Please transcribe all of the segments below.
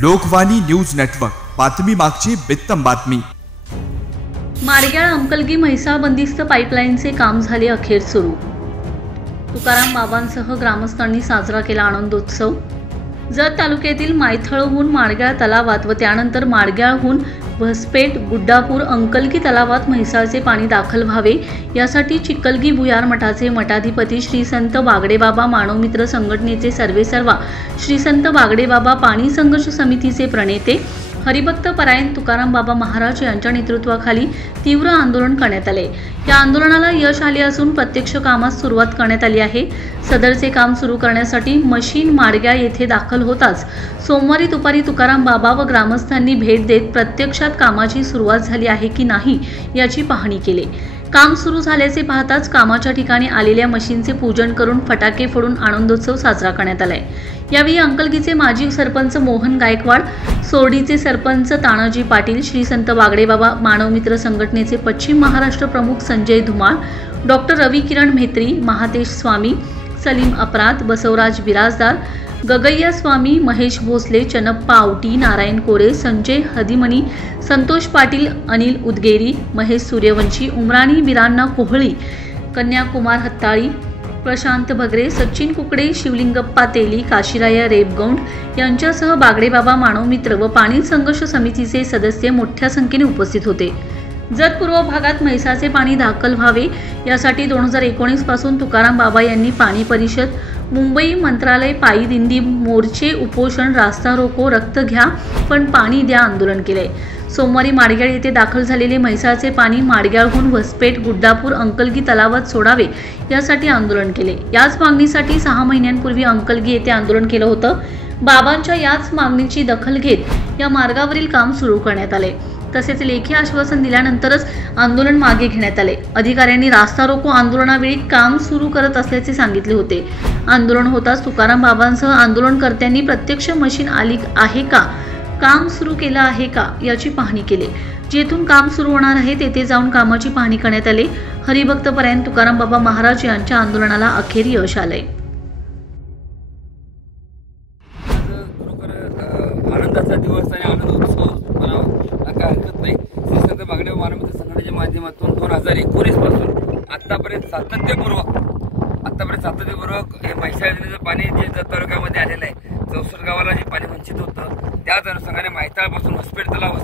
Lokvani news network, बातमी मागची बित्तम बातमी। माडग्याळ अंकलगी म्हैसाळ बंदिस्त पाईपलाईनचे काम झाले अखेर सुरू। तुकाराम बाबांसह ग्रामस्थांनी साजरा केला आनंदोत्सव। जत तालुक्यातील मायथळहून माडग्याळ तलावात व त्यानंतर माडग्याळहून भसपेट, गुड्डापूर, अंकलगी तलावात म्हैसाळचे पाणी दाखल व्हावे यासाठी चिक्कलगी भुयार मठाचे मठाधिपती श्री संत बागडेबाबा मानवमित्र संघटनेचे सर्वेसर्वा श्री संत बागडेबाबा पाणी संघर्ष समितीचे प्रणेते हरिभक्त परायण तुकाराम बाबा महाराज यांच्या नेतृत्वाखाली तीव्र आंदोलन करण्यात आले। या आंदोलनाला यश आले असून प्रत्यक्ष कामास सुरुवात करण्यात आली आहे। सदरचे काम सुरू करण्यासाठी मशीन माडग्याळ येथे दाखल होताच सोमवारी दुपारी तुकाराम बाबा व ग्रामस्थांनी भेट देत प्रत्यक्षात कामाची सुरुवात झाली आहे की नाही याची पाहणी केली। काम सुरू झाल्याचे पाहताच कामाच्या ठिकाणी आलेल्या मशीनचे पूजन करून फटाके फोडून आनंदोत्सव साजरा करण्यात आलाय। यावेळी अंकलगीचे माजी सरपंच मोहन गायकवाड, सोरडीचे सरपंच तानाजी पाटील, श्री संत बागडेबाबा मानवमित्र संघटनेचे पश्चिम महाराष्ट्र प्रमुख संजय धुमाळ, डॉक्टर रवी किरण म्हेत्री, महातेश स्वामी, सलीम अपराध, बसवराज बिराजदार, गगैया स्वामी, महेश भोसले, चनप्पा आवटी, नारायण कोरे, संजय हदिमनी, संतोष पाटील, अनिल उदगेरी, महेश सूर्यवंशी, उमराणी बिरान्ना कोहळी, कन्याकुमार हत्ताळी, प्रशांत भगरे, सचिन कुकडे, शिवलिंगप्पा तेली, काशीराया रेबगौंड यांच्यासह बागडेबाबा मानवमित्र व पाणी संघर्ष समितीचे सदस्य मोठ्या संख्येने उपस्थित होते। जत पूर्व भागात म्हैसाळचे पाणी दाखल व्हावे यासाठी 2019 पासून तुकाराम बाबा यांनी पाणी परिषद, मुंबई मंत्रालय, पायी दिंडी, मोर्चे, उपोषण, रास्ता रोको, रक्त घ्या पण पाणी द्या आंदोलन केले। सोमवारी माडग्याळ येथे दाखल झालेले म्हैसाळचे पाणी माडग्याळहून भसपेट, गुड्डापूर, अंकलगी तलावात सोडावे यासाठी आंदोलन केले। याच मागणीसाठी 6 महिन्यांपूर्वी अंकलगी येथे आंदोलन केलं होतं। बाबांच्या याच मागणीची दखल घेत या मार्गावरील काम सुरू करण्यात आले। तसेच लेखी आश्वासन दिल्यानंतरच आंदोलन मागे घेण्यात आले। अधिकाऱ्यांनी रास्ता रोको आंदोलनावेळी काम सुरू करत असल्याचे सांगितले होते। आंदोलन होताच तुकाराम बाबांसह आंदोलनकर्त्यांनी प्रत्यक्ष मशीन आली आहे का, काम सुरू केलं आहे का याची पाहणी केली। जेथून काम सुरू होणार आहे तेथे जाऊन कामाची पाहणी करण्यात आली। हरिभक्त परायण तुकाराम बाबा महाराज यांच्या आंदोलनाला अखेर यश आले। आनंदाचा दिवस आणि आनंदोत्सव म्हणावा काय हरकत नाही। श्री संत बागडेबाबा मानवमित्र संघटनेच्या माध्यमातून 2019 पासून आतापर्यंत सातत्यपूर्वक हे म्हैसाळ नदीचं पाणी जे जत तालुक्यामध्ये आलेलं आहे, 64 गावाला जे पाणी वंचित होतं त्याच अनुषंगाने म्हैसाळपासून हॉस्पिटल तलाव,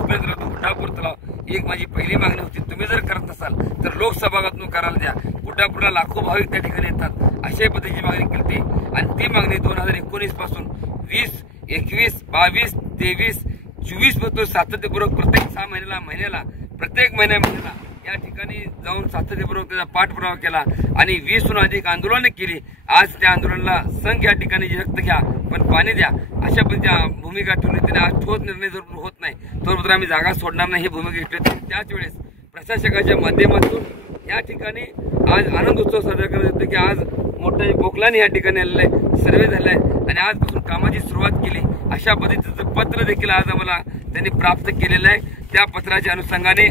गुड्डापूर तलाव ही एक माझी पहिली मागणी होती। तुम्ही जर करत नसाल तर लोकसभागातून करायला द्या। गुड्डापूरला लाखो भाविक त्या ठिकाणी येतात, अशा पद्धतीची मागणी केली आणि ती मागणी 2019 पासून 20, 21, 22, 23, 24 पासून सातत्यपूर्वक प्रत्येक 6 महिन्याला प्रत्येक महिन्याला या ठिकाणी जाऊन सातत्यपूर्वक त्याचा पाठपुरावा केला आणि 20हून अधिक आंदोलने केली। आज त्या आंदोलनाला संघ या ठिकाणी रक्त घ्या पण पाणी द्या अशा पद्धतीची भूमिका ठेवली। त्याने आज ठोस निर्णय जर होत नाही तोपर्यंत आम्ही जागा सोडणार नाही ही भूमिका घेतली। त्याच वेळेस प्रशासकाच्या माध्यमातून या ठिकाणी आज आनंदोत्सव साजरा करण्यात येतो की आज मोठ्या बोकलाने या ठिकाणी आलेलं आहे, सर्वे झालाय आणि आजपासून कामाची सुरुवात केली अशा पद्धतीचं पत्र देखील आज आम्हाला त्यांनी प्राप्त केलेलं आहे। त्या पत्राच्या अनुषंगाने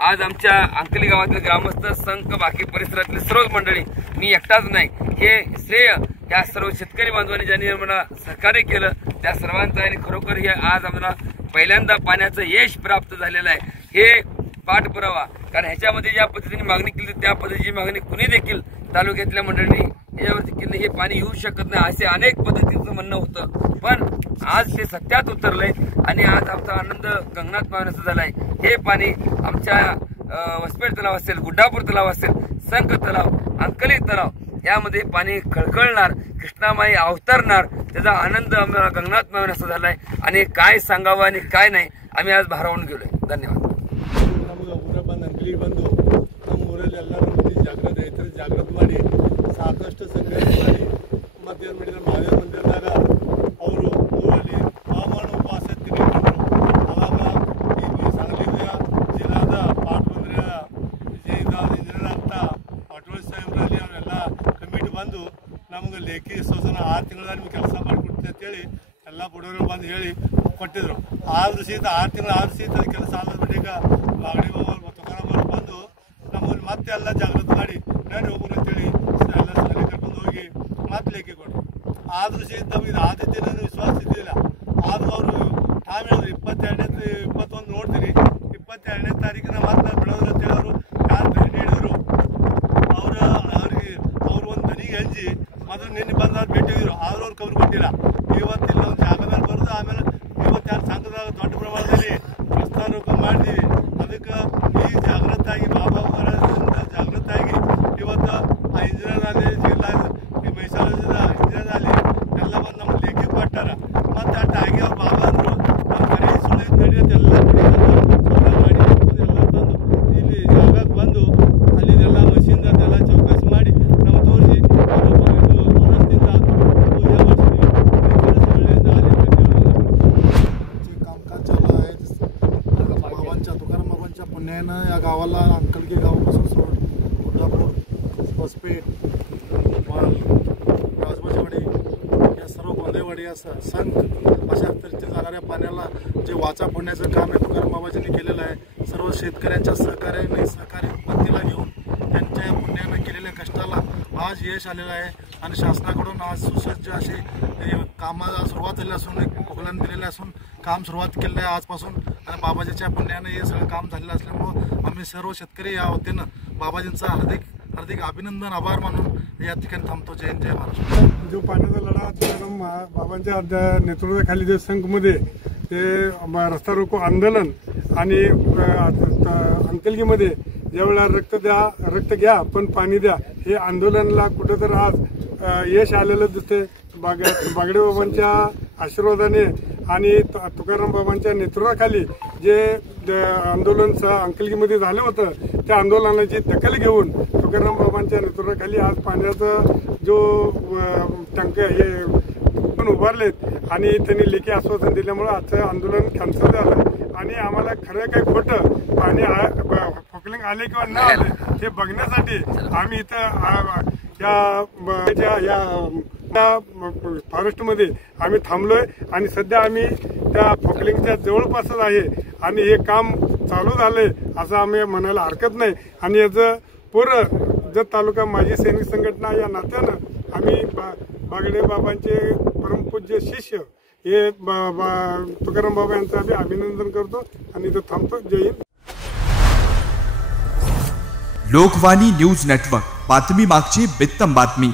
आज आमच्या अंकली गावातील ग्रामस्थ, संघ, बाकी परिसरातील सर्व मंडळी, मी एकटाच नाही, हे श्रेय या सर्व शेतकरी बांधवांनी ज्यांनी मला सहकार्य केलं त्या सर्वांचं आणि खरोखर हे आज आम्हाला पहिल्यांदा पाण्याचं यश प्राप्त झालेलं आहे। हे पाठपुरावा कारण ह्याच्यामध्ये ज्या पद्धतीने मागणी केली त्या पद्धतीची मागणी कुणी देखील तालुक्यातल्या मंडळींनी याच्यावरती केली, हे पाणी येऊ शकत नाही असे अनेक पद्धतीचं म्हणणं होतं, पण आज ते सत्यात उतरलंय आणि आज आमचा आनंद गगनात मावण्याचा झालाय। हे पाणी आमच्या वसपेट तलाव असेल, गुड्डापूर तलाव असेल, संख तलाव, अंकली तलाव यामध्ये पाणी खळखळणार, कृष्णामाई अवतरणार, त्याचा आनंद आम्हाला गगनात मावण्याचा झालाय आणि काय सांगावं आणि काय नाही आम्ही आज भारावून गेलोय। धन्यवाद। ಅಂಕಲಿಗೆ ಬಂದು ನಮ್ಮ ಊರಲ್ಲಿ ಎಲ್ಲರೂ ರೈತರು ಜಾಗೃತಿ ಮಾಡಿ ಸಾಕಷ್ಟು ಸಂಘಟನೆ ಮಾಡಿ ಮತ್ತೇನು ಮಾಡಿದ್ರು ಮಹಾದೇವ ಮಂದಿರದಾಗ ಅವರು ಊರಲ್ಲಿ ಹವಾಮಾನ ಉಪವಾಸ ತಿರುಗಿದ್ರು। ಆವಾಗ ಈ ಸಾಂಗ್ಲಿಯ ಜಿಲ್ಲಾದ ಪಾಟಬಂದ್ರೆ ಇಂಜಿನಿಯರ್ ಅಂತ ಪಾಟೋಳಿ ಸಾಹೇಬ್ರಲ್ಲಿ ಅವರೆಲ್ಲ ಕಮಿಟಿ ಬಂದು ನಮ್ಗೆ ಲೇಖಿ ಸೋಸನ 6 ತಿಂಗಳ ನಿಮ್ಗೆ ಕೆಲಸ ಮಾಡಿಕೊಡ್ತೀವಿ ಅಂತೇಳಿ ಎಲ್ಲ ಬಡವರು ಬಂದು ಹೇಳಿ ಕೊಟ್ಟಿದ್ರು। ಆದ್ರೂ ಸಹಿತ 6 ತಿಂಗಳ ಕೆಲಸ ಆದ ಬಳಿಕ ಬಾಗಡೆಬಾಬಾ ತುಕಾರಾಮ್ ಅವರು ಬಂದು ನಮ್ಮಲ್ಲಿ ಮತ್ತೆ ಎಲ್ಲ ಜಾಗೃತಿ ಮಾಡಿ ನಡಿ ಹೋಗೋಣ ಅಂತೇಳಿ ಎಲ್ಲ ಸರಿ ಕರ್ಕೊಂಡು ಹೋಗಿ ಮತ್ತೆ ಲೇಖಿ ಕೊಟ್ಟರು। ಆದ್ರೂ ಸಹಿತ ನಮಗೆ ಆದಿತ್ಯ ವಿಶ್ವಾಸ ಇದ್ದಿಲ್ಲ। ಆಗ ಅವರು ಟಾಮ್ ಹೇಳಿದ್ರು 22 ನೋಡ್ತೀರಿ 22ನೇ ತಾರೀಕಿನ ಮಾತ್ರ ಬಿಡೋದ್ರ ಅಂತೇಳಿ ಅವರು ಯಾರು ಭೇಟಿ ನೀಡಿದ್ರು. ಅವ್ರು ಒಂದು ದನಿಗೆ ಹಂಚಿ ಮೊದಲು ನಿನ್ನೆ ಬಂದ ಭೇಟಿ ಹೋಗಿದ್ರು. ಆದ್ರೂ ಅವ್ರು ಕಬರ್ ಕೊಟ್ಟಿಲ್ಲ. ಇವತ್ತಿಲ್ಲ ಒಂದು ಜಾಗ ಮೇಲೆ ಬರೋದು. ಆಮೇಲೆ ಇವತ್ತು ಸಂಘದಾಗ ದೊಡ್ಡ ಪ್ರಮಾಣದಲ್ಲಿ ಪ್ರಸ್ತಾವ ಮಾಡ್ತೀವಿ. ಅದಕ್ಕೆ ಈ ಜಾಗೃತಾಗಿ ಬಾಬಾ ಅವರ ಜಾಗೃತಾಗಿ ಇವತ್ತು ಆ ಇಂಜಿನಿಯರ್ ಅಲ್ಲಿ ಜಿಲ್ಲಾ ಈ ಮೈಸೂರಿನ ಇಂಜಿನಿಯರ್ ಅಲ್ಲಿ ಎಲ್ಲ ಬಂದು ನಮ್ಗೆ ಲೇಖಿ ಕೊಟ್ಟಾರ. ಮತ್ತು ಅಟ್ಟ ಆಗಿ ಅವ್ರು ಬಾಬಾ ಅಂದರು ನಮ್ಮ ಕರೆ ಸುಳ್ಳು ನಡೆಯೋದು ಎಲ್ಲ ಮಾಡಿ ಎಲ್ಲ ತಂದು ಇಲ್ಲಿ ಜಾಗಕ್ಕೆ ಬಂದು ಅಲ್ಲಿದೆಲ್ಲ ಮಷೀನ್ ಎಲ್ಲ ಚೌಕಾಸಿ ಮಾಡಿ ನಾವು ತೋರಿಸಿ ಇದು ಹೊರತಿಂದ पूजा ಮಾಡಿಸಿ ಒಳ್ಳೆಯಿಂದ ಅಲ್ಲಿ कामकाज चालू आहे. बाबांच्या तुकाराम बाबांच्या पुण्यानं या गावाला अंकलगी गावापासून सोड कोल्हापूर होसपेठ राजबाजीवाडी या सर्व गोंदेवाडी असं संख अशा तऱ्हेचे जाणाऱ्या पाण्याला जे वाचा फोडण्याचं काम आहे तुकाराम बाबाजींनी केलेलं आहे. सर्व शेतकऱ्यांच्या सहकार्याने सहकारी पत्तीला घेऊन त्यांच्या पुण्यानं केलेल्या कष्टाला आज यश आलेलं आहे आणि शासनाकडून आज सुसज्ज असे कामाला सुरुवात झाली असून पगलान दिलेले असून काम सुरुवात केलेलं आहे आजपासून. आणि बाबाजीच्या पुण्यानं हे सगळं काम झालेलं असल्यामुळं आम्ही सर्व शेतकरी या वतीनं बाबाजींचा हार्दिक अभिनंदन आभार मानून या ठिकाणी थांबतो. जय हिंद, जय महाराष्ट्र. जो पाण्याचा लढा तुकाराम बाबांच्या नेतृत्वाखाली जे संघमध्ये ते रस्ता रोको आंदोलन आणि अंकलगीमध्ये ज्यावेळेला रक्त घ्या पण पाणी द्या हे आंदोलनाला कुठेतरी आज यश आलेलं दिसते. बागडे बाबांच्या आशीर्वादाने आणि तुकाराम बाबांच्या नेतृत्वाखाली जे आंदोलन अंकलगीमध्ये झालं होतं त्या आंदोलनाची दखल घेऊन तुकाराम बाबांच्या नेतृत्वाखाली आज पाण्याचा जो टँक हे पण उभारलेत आणि त्यांनी लेखी आश्वासन दिल्यामुळे आजचं आंदोलन कॅन्सल झालं. आणि आम्हाला खरं काही खोटं पाणी फोकलिंग आले किंवा न आले हे बघण्यासाठी आम्ही इथं या फॉरेस्टमध्ये आम्ही थांबलोय आणि सध्या आम्ही त्या फोकलिंगच्या जवळपासच आहे आणि हे काम चालू झालंय असं आम्ही म्हणायला हरकत नाही. आणि याचं पूर्ण जत तालुका माजी सैनिक संघटना या नात्यानं आम्ही बागडे बाबांचे परमपूज्य शिष्य हे तुकाराम बाबा यांचं आम्ही अभिनंदन करतो आणि इथं थांबतो. जय हिंद. लोकवाणी न्यूज नेटवर्क, बातमी मागची बित्तम बातमी.